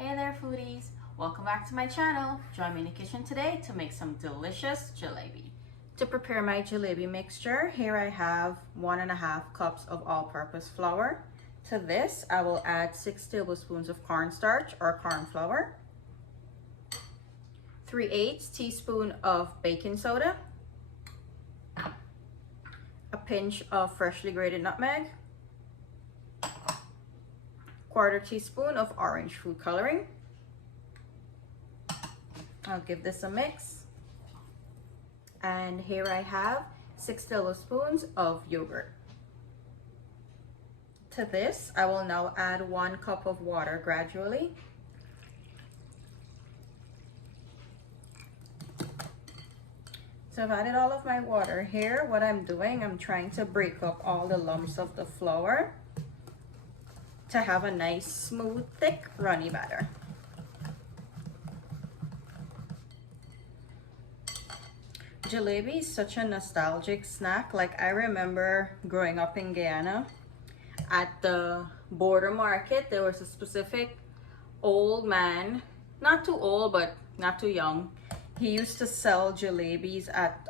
Hey there foodies, welcome back to my channel. Join me in the kitchen today to make some delicious jalebi. To prepare my jalebi mixture, here I have 1.5 cups of all-purpose flour. To this, I will add 6 tablespoons of cornstarch or corn flour, 3/8 teaspoon of baking soda, a pinch of freshly grated nutmeg, 1/4 teaspoon of orange food coloring. I'll give this a mix. And here I have 6 tablespoons of yogurt. To this, I will now add 1 cup of water gradually. So I've added all of my water here. What I'm doing, I'm trying to break up all the lumps of the flour to have a nice, smooth, thick, runny batter. Jalebi is such a nostalgic snack. Like, I remember growing up in Guyana, at the border market, there was a specific old man, not too old, but not too young. He used to sell jalebis at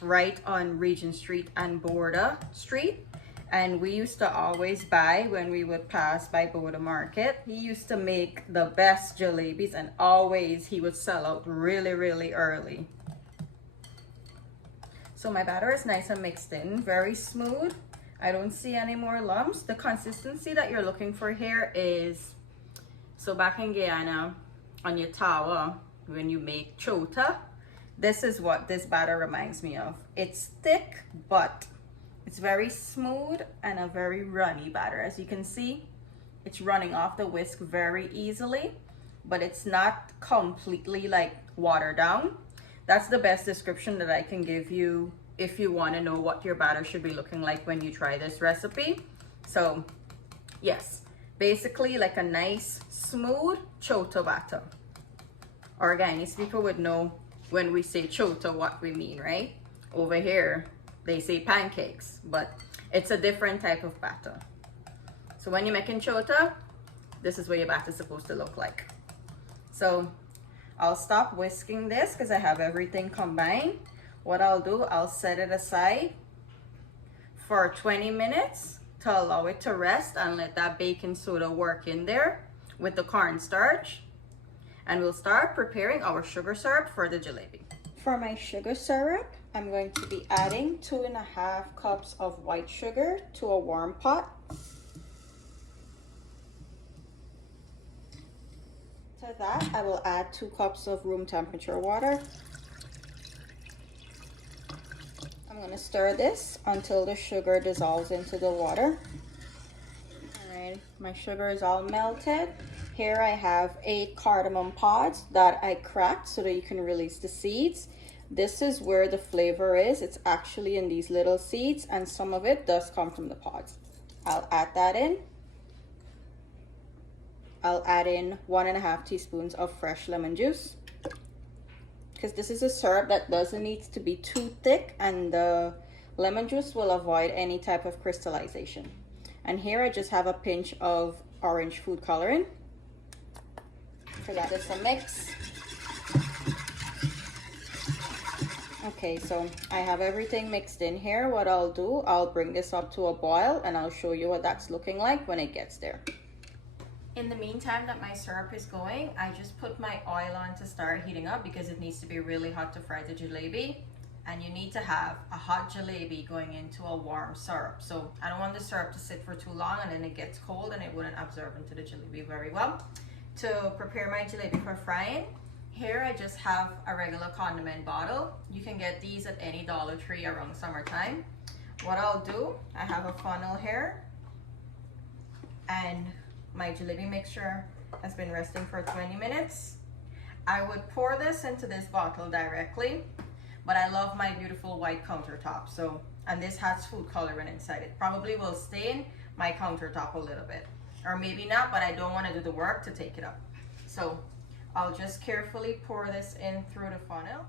right on Regent Street and Border Street. And we used to always buy when we would pass by Border Market. He used to make the best jalebis, and always he would sell out really, really early. So my batter is nice and mixed in, very smooth. I don't see any more lumps. The consistency that you're looking for here is, so back in Guyana, on your tawa, when you make chota, this is what this batter reminds me of. It's thick, but it's very smooth and a very runny batter. As you can see, it's running off the whisk very easily, but it's not completely like watered down. That's the best description that I can give you if you want to know what your batter should be looking like when you try this recipe. So yes, basically like a nice smooth chota batter. Or Guyanese people would know when we say chota what we mean, right? Over here they say pancakes, but it's a different type of batter. So when you're making chota, this is what your batter is supposed to look like. So I'll stop whisking this because I have everything combined. What I'll do, I'll set it aside for 20 minutes to allow it to rest and let that baking soda work in there with the cornstarch. And we'll start preparing our sugar syrup for the jalebi. For my sugar syrup, I'm going to be adding 2.5 cups of white sugar to a warm pot. To that, I will add 2 cups of room temperature water. I'm going to stir this until the sugar dissolves into the water. Alright, my sugar is all melted. Here I have 8 cardamom pods that I cracked so that you can release the seeds. This is where the flavor is. It's actually in these little seeds, and some of it does come from the pods. I'll add that in. I'll add in 1.5 teaspoons of fresh lemon juice, because this is a syrup that doesn't need to be too thick, and the lemon juice will avoid any type of crystallization. And here I just have a pinch of orange food coloring. So that is a mix. Okay, so I have everything mixed in here. What I'll do, I'll bring this up to a boil and I'll show you what that's looking like when it gets there. In the meantime that my syrup is going, I just put my oil on to start heating up because it needs to be really hot to fry the jalebi. And you need to have a hot jalebi going into a warm syrup. So I don't want the syrup to sit for too long and then it gets cold and it wouldn't absorb into the jalebi very well. To prepare my jalebi for frying, here I just have a regular condiment bottle. You can get these at any Dollar Tree around summertime. What I'll do, I have a funnel here, and my jalebi mixture has been resting for 20 minutes. I would pour this into this bottle directly, but I love my beautiful white countertop. So, and this has food coloring inside. It probably will stain my countertop a little bit, or maybe not, but I don't want to do the work to take it up. So I'll just carefully pour this in through the funnel.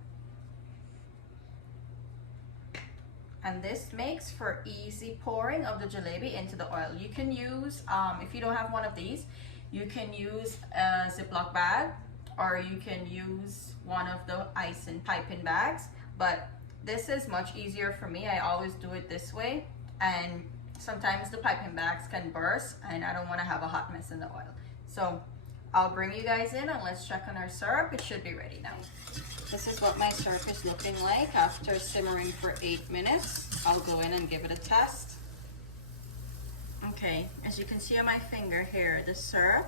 And this makes for easy pouring of the jalebi into the oil. You can use, if you don't have one of these, You can use a Ziploc bag, or you can use one of the ice and piping bags, but this is much easier for me. I always do it this way, and sometimes the piping bags can burst and I don't want to have a hot mess in the oil. So I'll bring you guys in and let's check on our syrup. It should be ready now. This is what my syrup is looking like after simmering for 8 minutes. I'll go in and give it a test. Okay, as you can see on my finger here, the syrup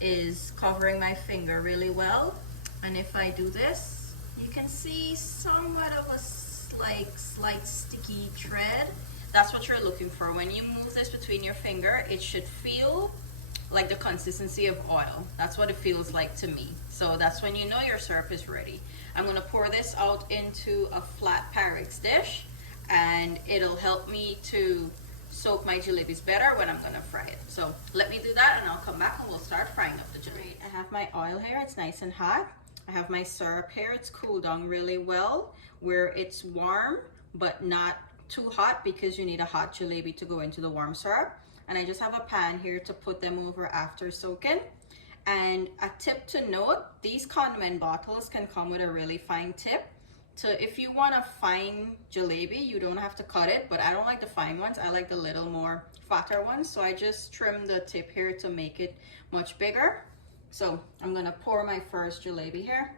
is covering my finger really well. And if I do this, you can see somewhat of a slight sticky thread. That's what you're looking for. When you move this between your finger, it should feel like the consistency of oil. That's what it feels like to me. So that's when you know your syrup is ready. I'm gonna pour this out into a flat Pyrex dish, and it'll help me to soak my jalebis better when I'm gonna fry it. So let me do that and I'll come back and we'll start frying up the jalebi. I have my oil here, it's nice and hot. I have my syrup here, it's cooled down really well, where it's warm but not too hot, because you need a hot jalebi to go into the warm syrup. And I just have a pan here to put them over after soaking. And a tip to note, these condiment bottles can come with a really fine tip. So if you want a fine jalebi, you don't have to cut it, but I don't like the fine ones. I like the little more fatter ones. So I just trim the tip here to make it much bigger. So I'm gonna pour my first jalebi here.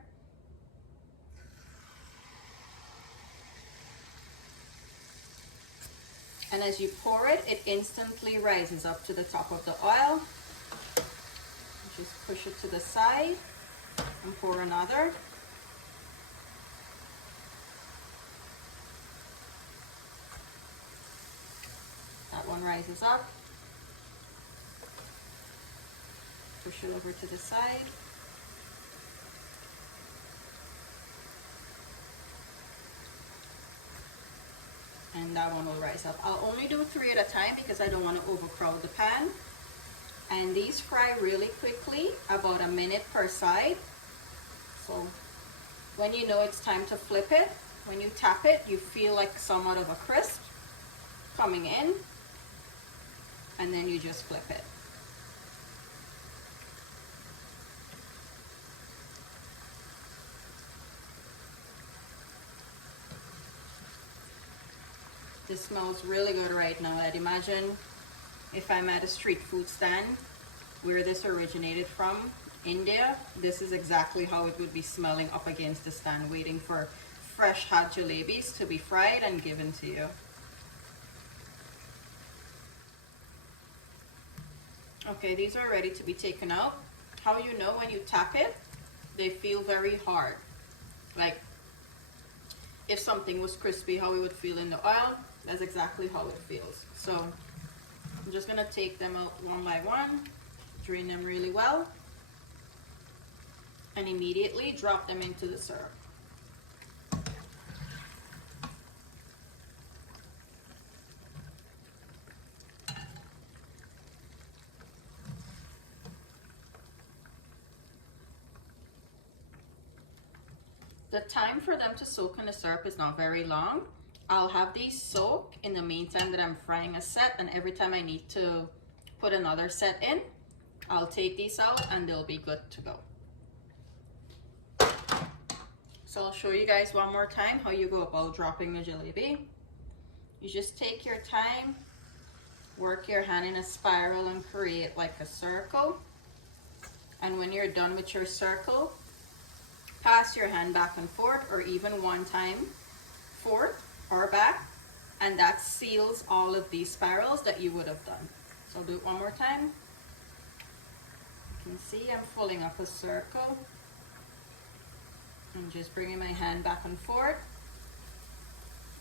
And as you pour it, it instantly rises up to the top of the oil. Just push it to the side and pour another. That one rises up. Push it over to the side. And that one will rise up. I'll only do 3 at a time because I don't want to overcrowd the pan. And these fry really quickly, about a minute per side. So when you know it's time to flip it, when you tap it, you feel like somewhat of a crisp coming in, and then you just flip it. This smells really good right now. I'd imagine if I'm at a street food stand where this originated from, India, this is exactly how it would be smelling up against the stand, waiting for fresh hot jalebis to be fried and given to you. Okay, these are ready to be taken out. How you know when you tap it, they feel very hard. Like if something was crispy, how it would feel in the oil, that's exactly how it feels. So I'm just gonna take them out one by one, drain them really well, and immediately drop them into the syrup. The time for them to soak in the syrup is not very long. I'll have these soak in the meantime that I'm frying a set, and every time I need to put another set in, I'll take these out and they'll be good to go. So I'll show you guys one more time how you go about dropping the jalebi. You just take your time, work your hand in a spiral and create like a circle. And when you're done with your circle, pass your hand back and forth, or even one time forth or back, and that seals all of these spirals that you would have done. So I'll do it one more time. You can see I'm filling up a circle. I'm just bringing my hand back and forth,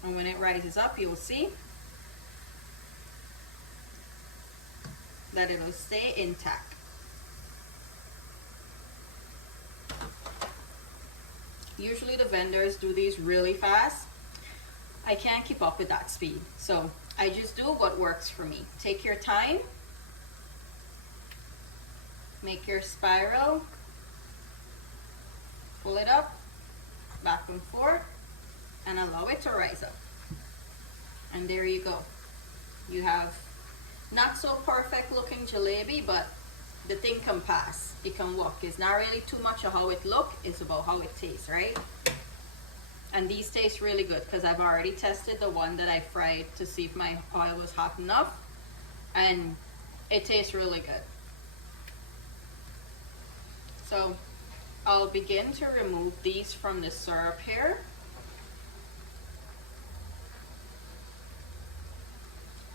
and when it rises up, you'll see that it'll stay intact. Usually the vendors do these really fast. I can't keep up with that speed, so I just do what works for me. Take your time, make your spiral, pull it up, back and forth, and allow it to rise up. And there you go. You have not so perfect looking jalebi, but the thing can pass. It can work. It's not really too much of how it look, it's about how it tastes, right? And these taste really good because I've already tested the one that I fried to see if my oil was hot enough, and it tastes really good. So I'll begin to remove these from the syrup here.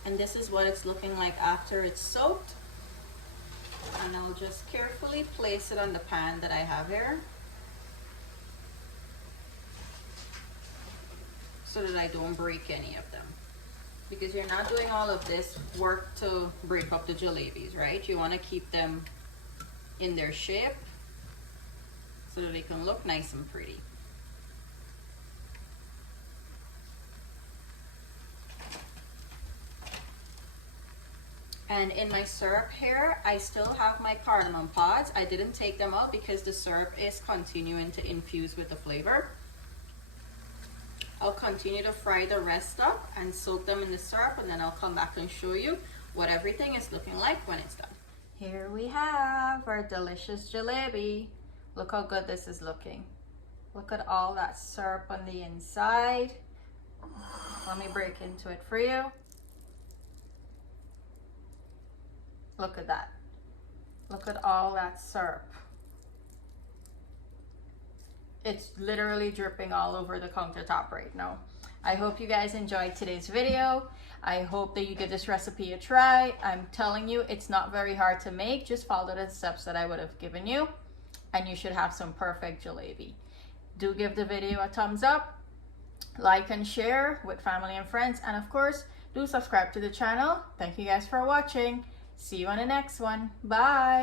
And this is what it's looking like after it's soaked. And I'll just carefully place it on the pan that I have here, so that I don't break any of them. Because you're not doing all of this work to break up the jalebis, right? You want to keep them in their shape so that they can look nice and pretty. And in my syrup here, I still have my cardamom pods. I didn't take them out because the syrup is continuing to infuse with the flavor. I'll continue to fry the rest up and soak them in the syrup, and then I'll come back and show you what everything is looking like when it's done. Here we have our delicious jalebi. Look how good this is looking. Look at all that syrup on the inside. Let me break into it for you. Look at that. Look at all that syrup. It's literally dripping all over the countertop right now. I hope you guys enjoyed today's video. I hope that you give this recipe a try. I'm telling you, it's not very hard to make. Just follow the steps that I would have given you, and you should have some perfect jalebi. Do give the video a thumbs up, like and share with family and friends, and of course, do subscribe to the channel. Thank you guys for watching. See you on the next one. Bye.